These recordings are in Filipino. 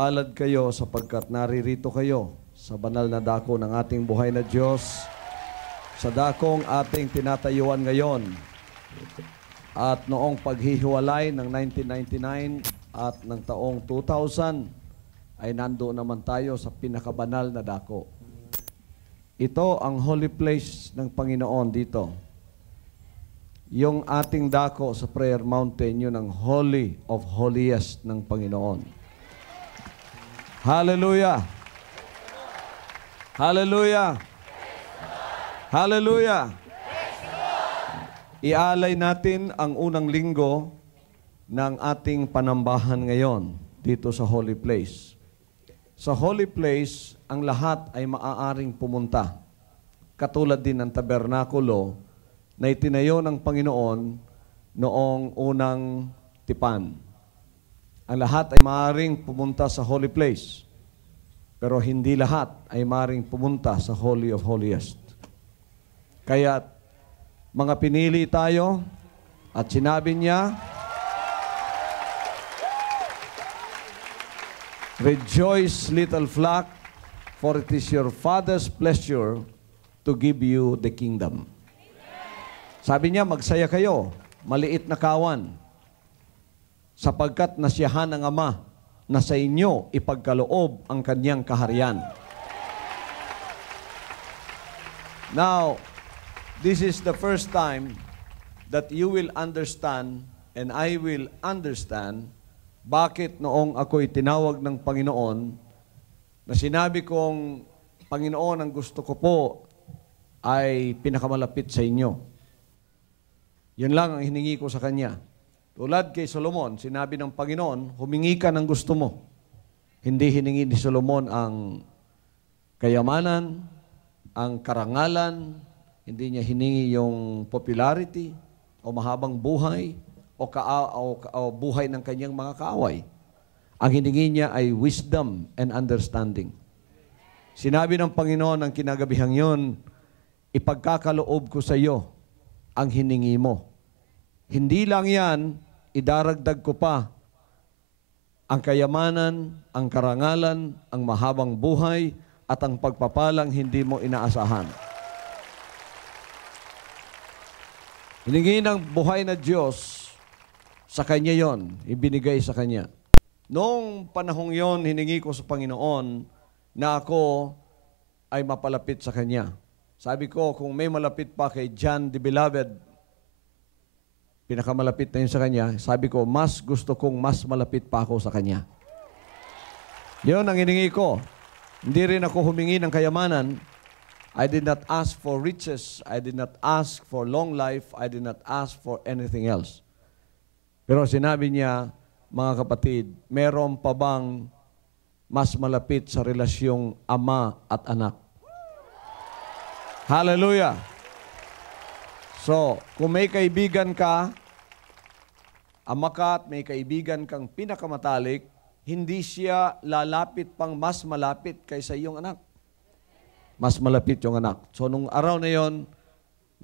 Mapalad kayo sapagkat naririto kayo sa banal na dako ng ating buhay na Diyos, sa dakong ating tinatayuan ngayon. At noong paghihiwalay ng 1999 at ng taong 2000, ay nandoon naman tayo sa pinakabanal na dako. Ito ang holy place ng Panginoon dito. Yung ating dako sa Prayer Mountain, yun ang Holy of Holiest ng Panginoon. Hallelujah! Hallelujah! Hallelujah! Ialay natin ang unang linggo ng ating panambahan ngayon dito sa Holy Place. Sa Holy Place, ang lahat ay maaaring pumunta. Katulad din ng tabernakulo na itinayo ng Panginoon noong unang tipan. Ang lahat ay maaaring pumunta sa Holy Place, pero hindi lahat ay maaaring pumunta sa Holy of Holiest. Kaya mga pinili tayo at sinabi niya, "Rejoice, little flock, for it is your Father's pleasure to give you the kingdom." Sabi niya, magsaya kayo, maliit na kawan, sapagkat nasiyahan ng Ama na sa inyo ipagkaloob ang kanyang kaharian. Now, this is the first time that you will understand and I will understand bakit noong ako'y tinawag ng Panginoon na sinabi kong, Panginoon, ang gusto ko po ay pinakamalapit sa inyo. Yun lang ang hiningi ko sa Kanya. Tulad kay Solomon, sinabi ng Panginoon, humingi ka ng gusto mo. Hindi hiningi ni Solomon ang kayamanan, ang karangalan, hindi niya hiningi yung popularity o mahabang buhay o buhay ng kanyang mga kaaway. Ang hiningi niya ay wisdom and understanding. Sinabi ng Panginoon ang kinagabihang yon, ipagkakaloob ko sa iyo ang hiningi mo. Hindi lang yan, idaragdag ko pa ang kayamanan, ang karangalan, ang mahabang buhay, at ang pagpapalang hindi mo inaasahan. Hiningi ng buhay na Diyos sa Kanya yon, ibinigay sa Kanya. Noong panahong yon, hiningi ko sa Panginoon na ako ay mapalapit sa Kanya. Sabi ko, kung may malapit pa kay John the Beloved, pinakamalapit na yun sa Kanya, sabi ko, mas gusto kong mas malapit pa ako sa Kanya. Yun ang hiningi ko. Hindi rin ako humingi ng kayamanan. I did not ask for riches. I did not ask for long life. I did not ask for anything else. Pero sinabi niya, mga kapatid, meron pa bang mas malapit sa relasyong ama at anak? Hallelujah! So, kung may kaibigan ka, ama ka at may kaibigan kang pinakamatalik, hindi siya lalapit pang mas malapit kaysa iyong anak. Mas malapit yung anak. So, nung araw na yon,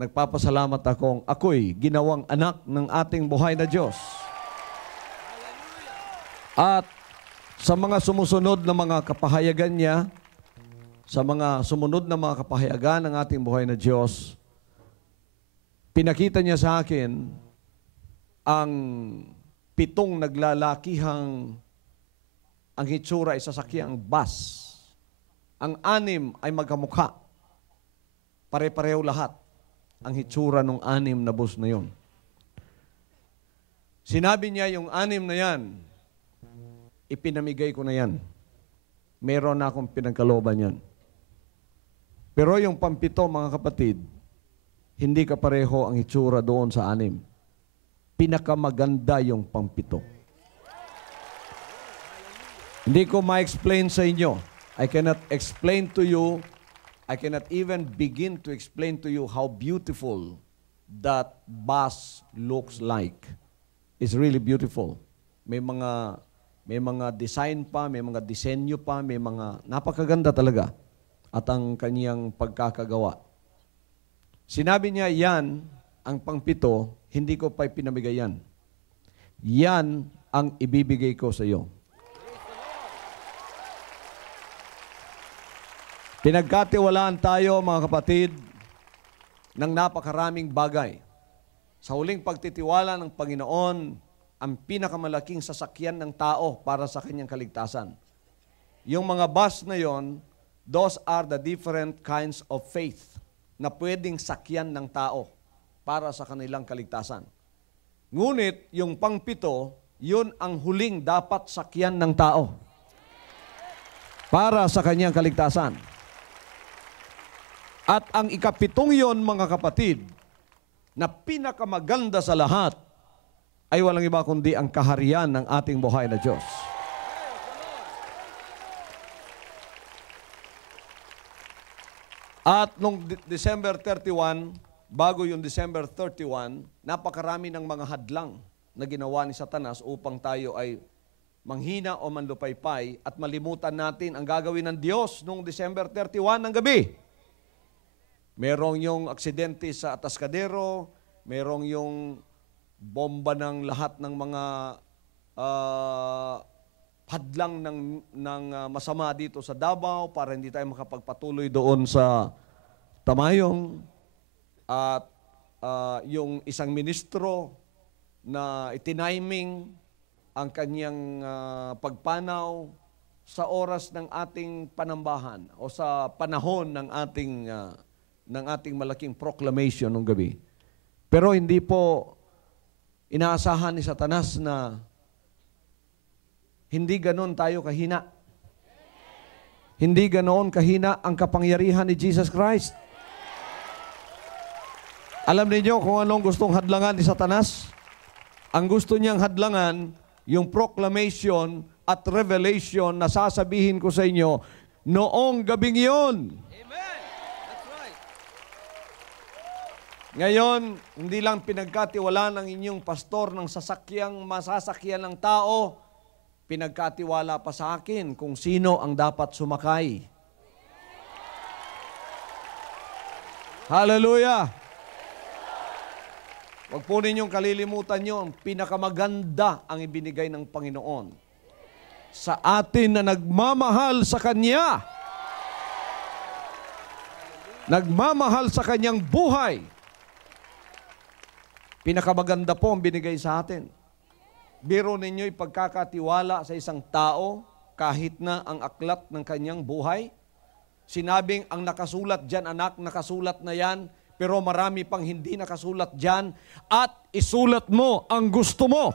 nagpapasalamat akong ako'y ginawang anak ng ating buhay na Diyos. At sa mga sumusunod na mga kapahayagan niya, sa mga sumunod na mga kapahayagan ng ating buhay na Diyos, pinakita niya sa akin ang 7 naglalakihang ang hitsura ay sasakyang bus. Ang 6 ay magkamukha. Pare-pareho lahat ang hitsura ng 6 na bus na yon. Sinabi niya yung 6 na yan, ipinamigay ko na yan. Meron na akong pinagkalooban yan. Pero yung 7, mga kapatid, hindi kapareho ang hitsura doon sa 6. Pinakamaganda yung 7. Hindi ko ma-explain sa inyo. I cannot explain to you, I cannot even begin to explain to you how beautiful that bus looks like. It's really beautiful. May mga design pa, may mga disenyo pa, may mga napakaganda talaga. At ang kaniyang pagkakagawa. Sinabi niya, yan, ang 7, hindi ko pa pinamigay yan. Yan ang ibibigay ko sa iyo. Pinagkatiwalaan tayo, mga kapatid, ng napakaraming bagay. Sa huling pagtitiwala ng Panginoon, ang pinakamalaking sasakyan ng tao para sa kanyang kaligtasan. Yung mga bus na yon, those are the different kinds of faith na pwedeng sakyan ng tao para sa kanilang kaligtasan. Ngunit, yung pangpito, yun ang huling dapat sakyan ng tao para sa kanyang kaligtasan. At ang ikapitong yon, mga kapatid, na pinakamaganda sa lahat, ay walang iba kundi ang kaharian ng ating buhay na Diyos. At nung December 31, bago yung December 31, napakarami ng mga hadlang na ginawa ni Satanas upang tayo ay manghina o manlupaypay at malimutan natin ang gagawin ng Diyos nung December 31 ng gabi. Merong yung aksidente sa Atascadero, merong yung bomba ng lahat ng mga hadlang ng masama dito sa Davao para hindi tayo makapagpatuloy doon sa Tamayong. At yung isang ministro na itiniming ang kanyang pagpanaw sa oras ng ating panambahan o sa panahon ng ating malaking proclamation nung gabi. Pero hindi po inaasahan ni Satanas na hindi ganon tayo kahina. Hindi ganon kahina ang kapangyarihan ni Jesus Christ. Alam niyo kung anong gustong hadlangan ni Satanas? Ang gusto niyang hadlangan, yung proclamation at revelation na sasabihin ko sa inyo noong gabing yon. Ngayon, hindi lang pinagkatiwala ng inyong pastor ng sasakyang masasakyan ng tao, pinagkatiwala pa sa akin kung sino ang dapat sumakay. Hallelujah! Huwag po ninyong kalilimutan nyo, ang pinakamaganda ang ibinigay ng Panginoon sa atin na nagmamahal sa Kanya. Nagmamahal sa Kanyang buhay. Pinakamaganda po ang binigay sa atin. Biro ninyo ipagkakatiwala sa isang tao kahit na ang aklat ng kanyang buhay. Sinabing ang nakasulat dyan, anak, nakasulat na yan, pero marami pang hindi nakasulat dyan at isulat mo ang gusto mo.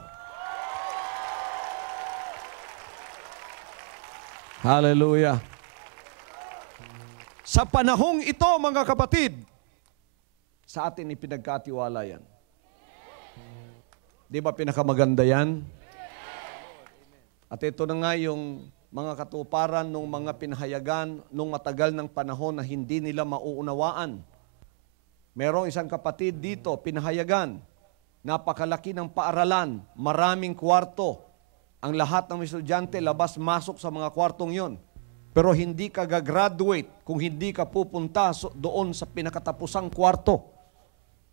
Hallelujah. Sa panahong ito, mga kapatid, sa atin ipinagkatiwala yan. Di ba pinakamaganda yan? At ito na nga yung mga katuparan ng mga pinahayagan nung matagal ng panahon na hindi nila mauunawaan. Merong isang kapatid dito, pinahayagan, napakalaki ng paaralan, maraming kwarto. Ang lahat ng estudyante labas-masok sa mga kwartong yon. Pero hindi ka gagraduate kung hindi ka pupunta doon sa pinakatapusang kwarto.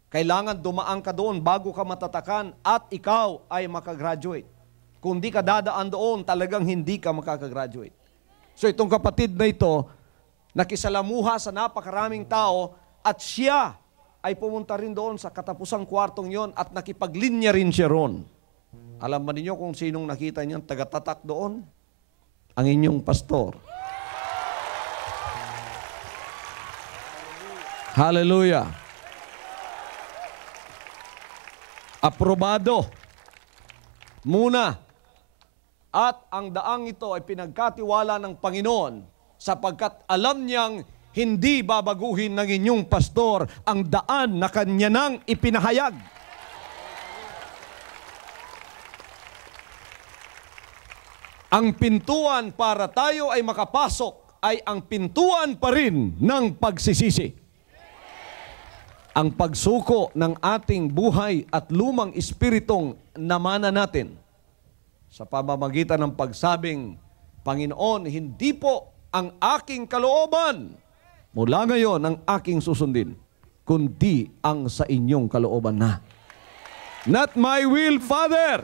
Kailangan dumaan ka doon bago ka matatakan at ikaw ay makagraduate. Kung di ka dadaan doon, talagang hindi ka makakagraduate. So itong kapatid na ito, nakisalamuha sa napakaraming tao at siya ay pumunta rin doon sa katapusang kwartong yon at nakipaglinya rin siya ron. Alam ba ninyo kung sinong nakita niyan taga-tatak doon? Ang inyong pastor. Hallelujah. Aprobado muna. At ang daang ito ay pinagkatiwala ng Panginoon sapagkat alam niyang hindi babaguhin ng inyong pastor ang daan na kanya nang ipinahayag. Ang pintuan para tayo ay makapasok ay ang pintuan pa rin ng pagsisisi. Ang pagsuko ng ating buhay at lumang espiritong namana natin sa pamamagitan ng pagsabing, Panginoon, hindi po ang aking kalooban mula ngayon ang aking susundin, kundi ang sa inyong kalooban na. Not my will, Father,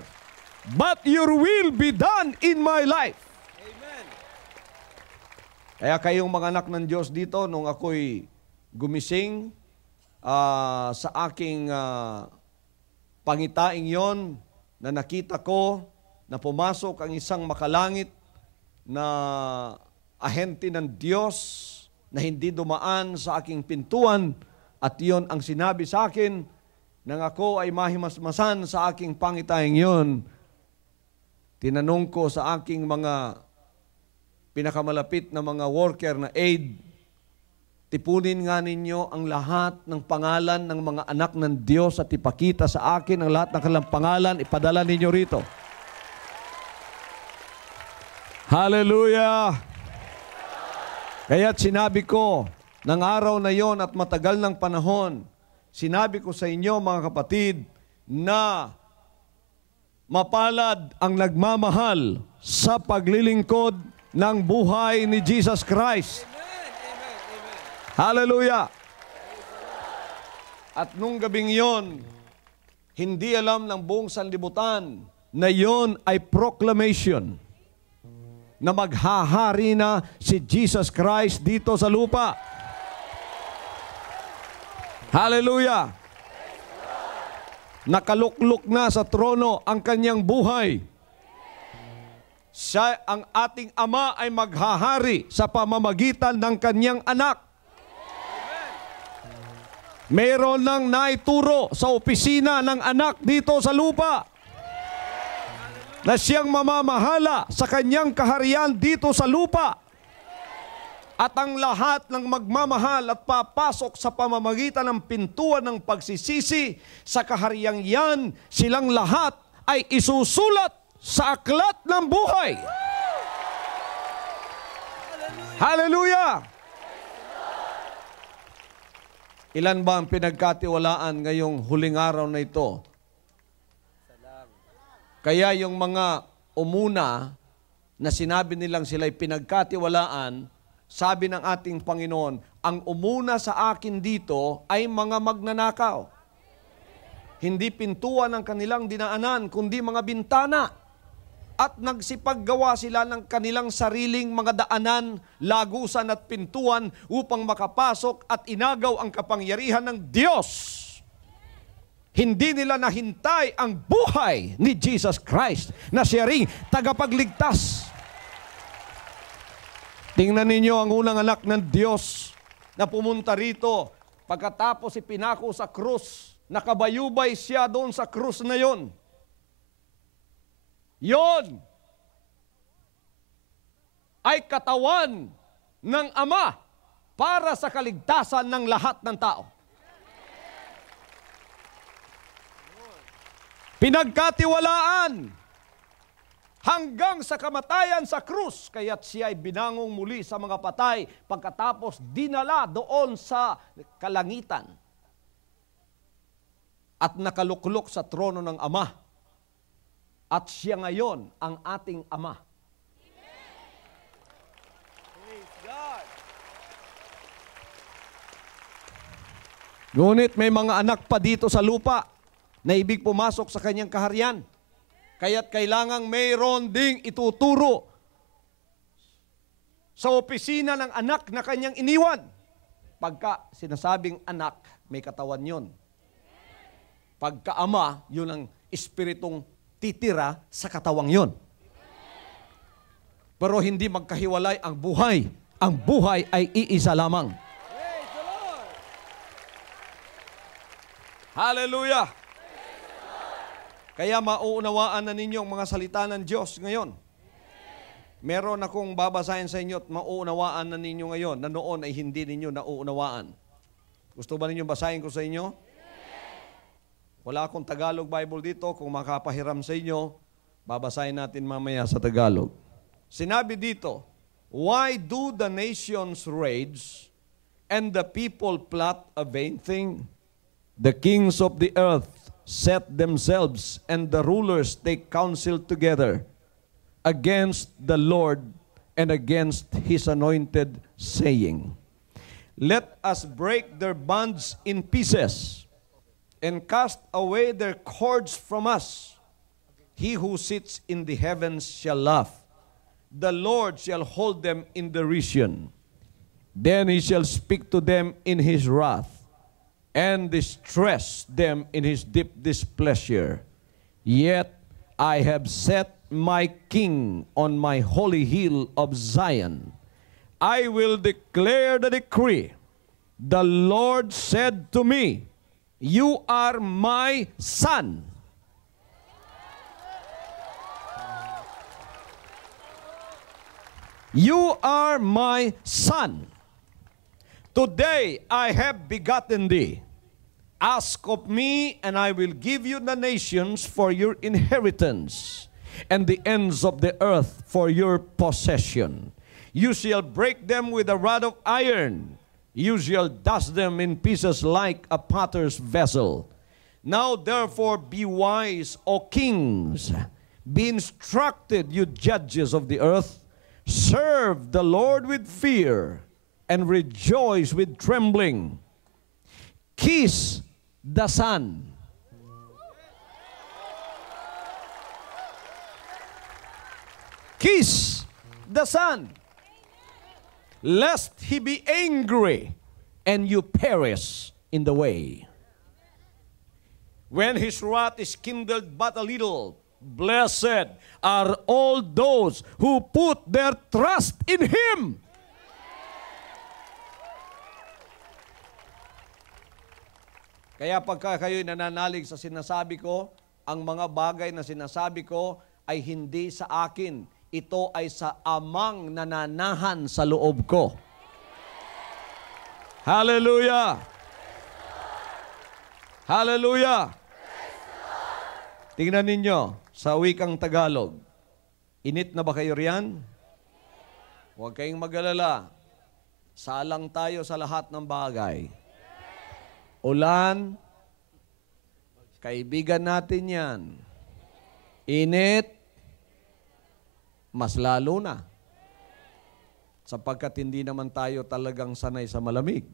but your will be done in my life. Amen. Kaya kayong mga anak ng Diyos dito, nung ako'y gumising sa aking pangitaing yon, na nakita ko na pumasok ang isang makalangit na ahente ng Diyos na hindi dumaan sa aking pintuan, at yon ang sinabi sa akin nang ako ay mahimasmasan sa aking pangitaing yon. Tinanong ko sa aking mga pinakamalapit na mga worker na aid, tipunin nga ninyo ang lahat ng pangalan ng mga anak ng Diyos at ipakita sa akin ang lahat ng kanilang pangalan, ipadala ninyo rito. Hallelujah! Kaya't sinabi ko, ng araw na yon at matagal ng panahon, sinabi ko sa inyo mga kapatid, na mapalad ang nagmamahal sa paglilingkod ng buhay ni Jesus Christ. Hallelujah! At nung gabing yon, hindi alam ng buong sanlibutan na yon ay proclamation na maghahari na si Jesus Christ dito sa lupa. Hallelujah! Nakaluklok na sa trono ang kanyang buhay. Siya, ang ating Ama, ay maghahari sa pamamagitan ng kanyang anak. Meron nang naituro sa opisina ng anak dito sa lupa na siyang mamamahala sa kanyang kaharian dito sa lupa. At ang lahat ng magmamahal at papasok sa pamamagitan ng pintuan ng pagsisisi sa kahariang yan, silang lahat ay isusulat sa aklat ng buhay. Hallelujah! Ilan ba ang pinagkatiwalaan ngayong huling araw na ito? Kaya yung mga umuna na sinabi nilang sila'y pinagkatiwalaan, sabi ng ating Panginoon, ang umuna sa akin dito ay mga magnanakaw. Hindi pintuan ang kanilang dinaanan, kundi mga bintana. At nagsipaggawa sila ng kanilang sariling mga daanan, lagusan at pintuan upang makapasok at inagaw ang kapangyarihan ng Diyos. Hindi nila nahintay ang buhay ni Jesus Christ na siya ring tagapagligtas. Tingnan ninyo ang unang anak ng Diyos na pumunta rito pagkatapos ipinako sa krus. Nakabayubay siya doon sa krus na yon. Yon ay katawan ng Ama para sa kaligtasan ng lahat ng tao. Pinagkatiwalaan hanggang sa kamatayan sa krus, kaya't siya ay binangong muli sa mga patay pagkatapos dinala doon sa kalangitan at nakaluklok sa trono ng Ama. At siya ngayon ang ating Ama. Ngunit may mga anak pa dito sa lupa na ibig pumasok sa kanyang kaharian. Kaya't kailangang mayroon ding ituturo sa opisina ng anak na kanyang iniwan. Pagka sinasabing anak, may katawan yon. Pagka ama, yun ang espiritong titira sa katawang yon. Pero hindi magkahiwalay ang buhay. Ang buhay ay iisa lamang. Hallelujah! Kaya mauunawaan na ninyo ang mga salita ng Diyos ngayon. Meron akong babasahin sa inyo at mauunawaan na ninyo ngayon na noon ay hindi ninyo nauunawaan. Gusto ba ninyo basahin ko sa inyo? Wala akong Tagalog Bible dito. Kung makapahiram sa inyo, babasahin natin mamaya sa Tagalog. Sinabi dito, why do the nations rage and the people plot a vain thing? The kings of the earth set themselves, and the rulers take counsel together against the Lord and against His anointed, saying, let us break their bonds in pieces and cast away their cords from us. He who sits in the heavens shall laugh. The Lord shall hold them in derision. Then he shall speak to them in his wrath, and distress them in his deep displeasure. Yet I have set my king on my holy hill of Zion. I will declare the decree. The Lord said to me, you are my son. You are my son. Today I have begotten thee. Ask of me, and I will give you the nations for your inheritance, and the ends of the earth for your possession. You shall break them with a rod of iron. You shall dash them in pieces like a potter's vessel. Now therefore be wise, O kings. Be instructed, you judges of the earth. Serve the Lord with fear, and rejoice with trembling. Kiss the Son. Kiss the Son, lest he be angry and you perish in the way. When his wrath is kindled but a little, blessed are all those who put their trust in him. Kaya pagka kayo'y nananalig sa sinasabi ko, ang mga bagay na sinasabi ko ay hindi sa akin. Ito ay sa amang nananahan sa loob ko. Hallelujah! Hallelujah! Tingnan ninyo sa wikang Tagalog. Init na ba kayo riyan? Huwag kayong mag-alala. Salang tayo sa lahat ng bagay. Ulan, kaibigan natin yan. Init, mas lalo na. Sapagkat hindi naman tayo talagang sanay sa malamig.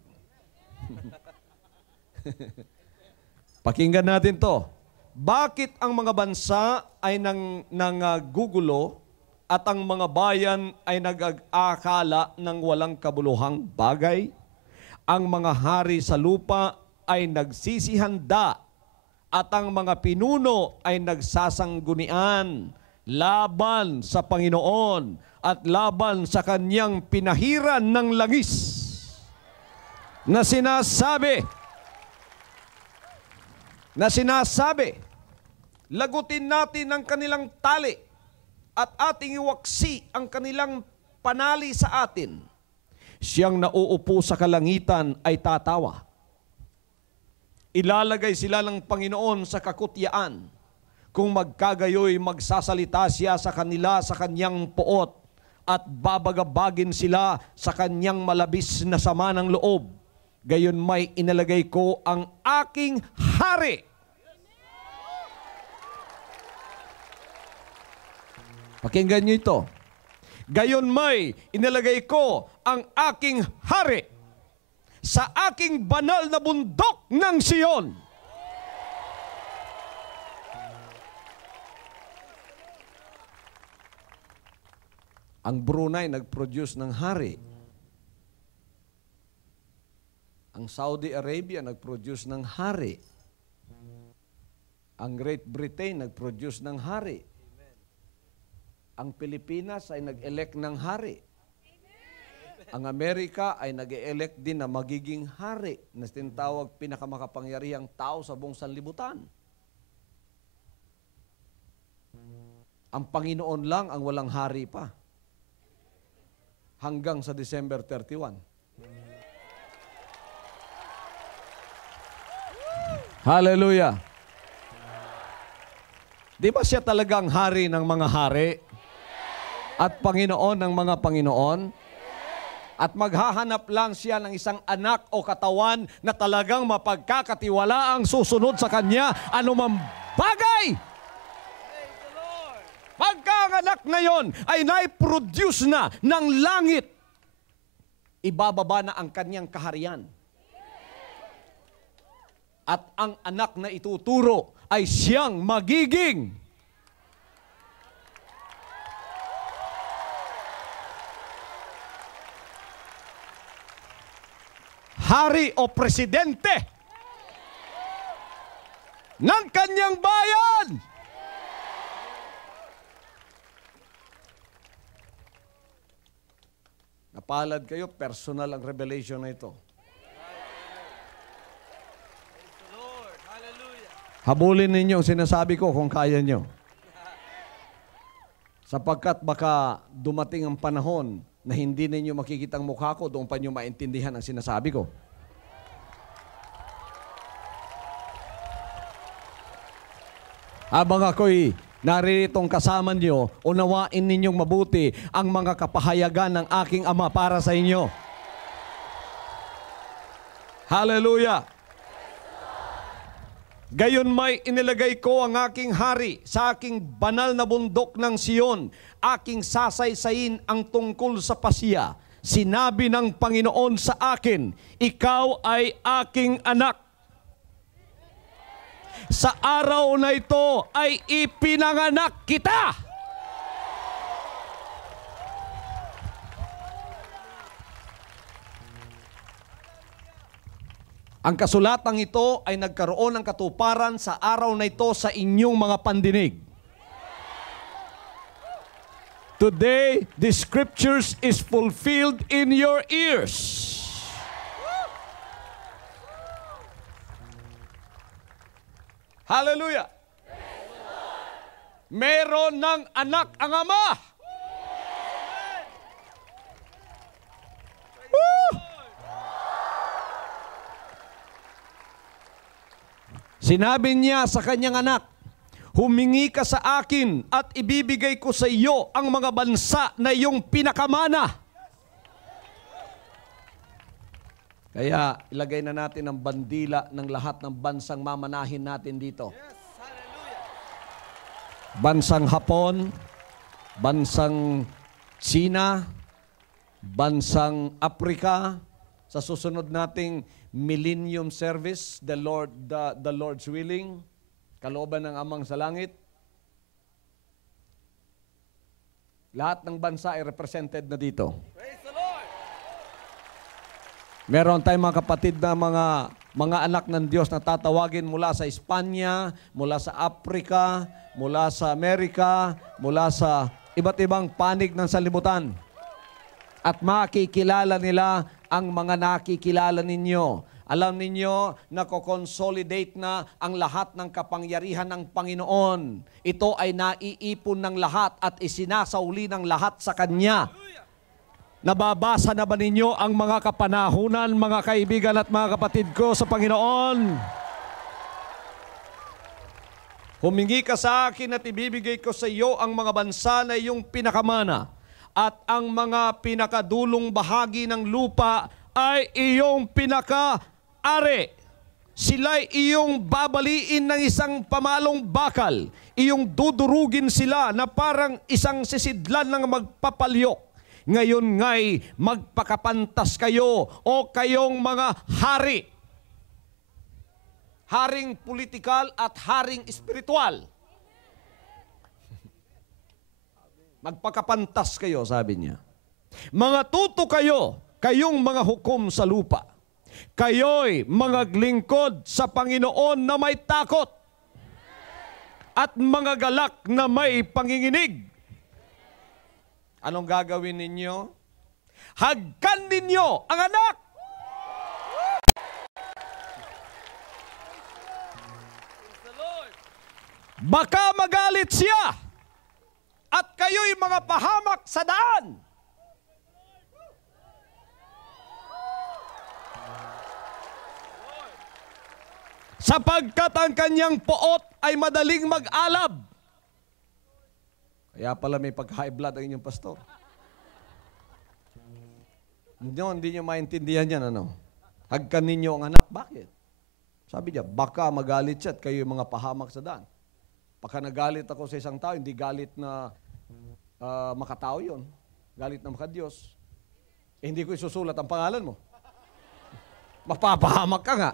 Pakinggan natin to. Bakit ang mga bansa ay gugulo at ang mga bayan ay nag-aakala ng walang kabuluhang bagay? Ang mga hari sa lupa ay nagsisihanda at ang mga pinuno ay nagsasanggunian laban sa Panginoon at laban sa kanyang pinahiran ng langis na sinasabi, lagutin natin ang kanilang tali at ating iwaksi ang kanilang panali sa atin. Siyang nauupo sa kalangitan ay tatawa. Ilalagay sila ng Panginoon sa kakutyaan. Kung magkagayoy, magsasalita siya sa kanila sa kanyang poot at babagabagin sila sa kanyang malabis na sama ng loob. Gayon may inalagay ko ang aking hari. Pakinggan niyo ito. Gayon may inalagay ko ang aking hari sa aking banal na bundok ng Sion. Ang Brunei nag-produce ng hari. Ang Saudi Arabia nag-produce ng hari. Ang Great Britain nag-produce ng hari. Ang Pilipinas ay nag-elect ng hari. Ang Amerika ay nag-elect din na magiging hari na tinatawag pinakamakapangyarihang tao sa buong sanlibutan. Ang Panginoon lang ang walang hari pa. Hanggang sa December 31. Hallelujah! Di ba siya talagang hari ng mga hari? At Panginoon ng mga Panginoon? At maghahanap lang siya ng isang anak o katawan na talagang mapagkakatiwalaang susunod sa kanya anumang bagay. Pagkanganak ngayon ay nai-produce na ng langit. Ibababa na ang kanyang kaharian. At ang anak na ituturo ay siyang magiging hari o presidente ng kanyang bayan. Napalad kayo, personal ang revelation na ito. Habulin ninyo ang sinasabi ko kung kaya nyo. Sapagkat baka dumating ang panahon na hindi ninyo makikita ang mukha ko, doon pa nyo maintindihan ang sinasabi ko. Habang ako'y naritong kasama nyo, unawain ninyong mabuti ang mga kapahayagan ng aking Ama para sa inyo. Hallelujah! Gayon may inilagay ko ang aking hari sa aking banal na bundok ng Siyon. Aking sasaysayin ang tungkol sa pasya. Sinabi ng Panginoon sa akin, ikaw ay aking anak. Sa araw na ito ay ipinanganak kita. Ang kasulatang ito ay nagkaroon ng katuparan sa araw na ito sa inyong mga pandinig. Today, the scriptures is fulfilled in your ears. Hallelujah! Meron ng anak ang Ama. Sinabi niya sa kanyang anak, humingi ka sa akin at ibibigay ko sa iyo ang mga bansa na iyong pinakamana. Kaya ilagay na natin ang bandila ng lahat ng bansang mamanahin natin dito. Bansang Hapon, bansang China, bansang Africa, sa susunod nating millennium service, the Lord's willing, kalooban ng Amang sa langit. Lahat ng bansa ay represented na dito. Praise the Lord! Meron tayong mga kapatid na mga anak ng Diyos na tatawagin mula sa Espanya, mula sa Africa, mula sa Amerika, mula sa iba't ibang panig ng sanlibutan. At makikilala nila ang mga nakikilala ninyo. Alam ninyo na ko-consolidate na ang lahat ng kapangyarihan ng Panginoon. Ito ay naiipon ng lahat at isinasauli ng lahat sa Kanya. Nababasa na ba ninyo ang mga kapanahunan, mga kaibigan at mga kapatid ko sa Panginoon? Humingi ka sa akin at ibibigay ko sa iyo ang mga bansa na iyong pinakamana. At ang mga pinakadulong bahagi ng lupa ay iyong pinaka-ari. Sila'y iyong babaliin ng isang pamalong bakal. Iyong dudurugin sila na parang isang sisidlan ng magpapalyok. Ngayon nga'y magpakapantas kayo o kayong mga hari. Haring politikal at haring espiritual. Magpakapantas kayo, sabi niya. Mga tuto kayo, kayong mga hukom sa lupa. Kayo'y mga lingkod sa Panginoon na may takot at mga galak na may panginginig. Anong gagawin ninyo? Hagkan ninyo ang anak. Baka magalit siya at kayo'y mga pahamak sa daan. Sapagkat ang kanyang poot ay madaling mag-alab. Kaya pala may pag-high blood ang inyong pastor. Hindi nyo maintindihan yan, ano? Hagkan ninyo ang anak. Bakit? Sabi niya, baka magalit siya at kayo yung mga pahamak sa daan. Pagka nagalit ako sa isang tao, hindi galit na makatao yun. Galit na makadiyos. Eh, hindi ko isusulat ang pangalan mo. Mapapahamak ka nga.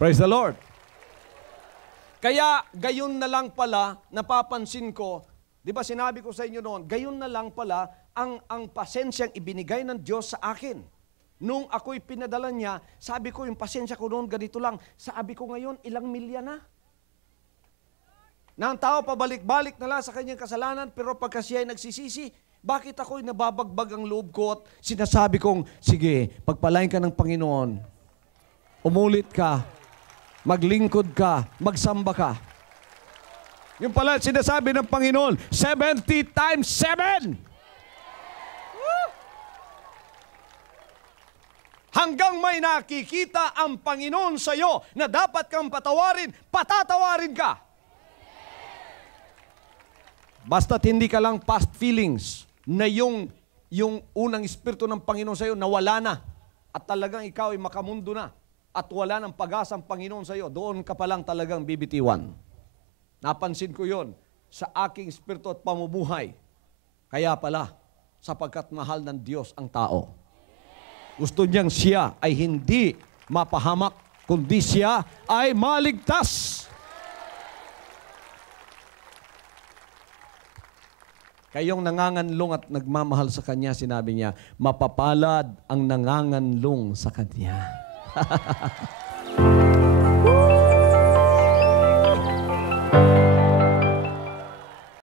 Praise the Lord. Kaya gayon na lang pala, napapansin ko, Di ba sinabi ko sa inyo noon, gayon na lang pala ang pasensyang ibinigay ng Diyos sa akin. Nung ako'y pinadala niya, sabi ko yung pasensya ko noon ganito lang. Sabi ko ngayon, ilang milya na. Na ang tao pabalik-balik na lang sa kanyang kasalanan, pero pagka siya ay nagsisisi, bakit ako'y nababagbag ang loob ko at sinasabi kong, sige, pagpalain ka ng Panginoon, umulit ka, maglingkod ka, magsamba ka. Yung pala sinasabi ng Panginoon, 70 times 7! Hanggang may nakikita ang Panginoon sa iyo na dapat kang patawarin, patatawarin ka. Basta't hindi ka lang past feelings na yung unang espiritu ng Panginoon sa iyo nawala na at talagang ikaw ay makamundo na at wala ng pag-asa ang Panginoon sa iyo, doon ka pa lang talagang bibitiwan. Napansin ko yon sa aking espiritu at pamumuhay. Kaya pala, sapagkat mahal ng Diyos ang tao. Gusto niyang siya ay hindi mapahamak, kundi siya ay maligtas. Kayong nanganganlong at nagmamahal sa Kanya, sinabi niya, mapapalad ang nanganganlong sa Kanya.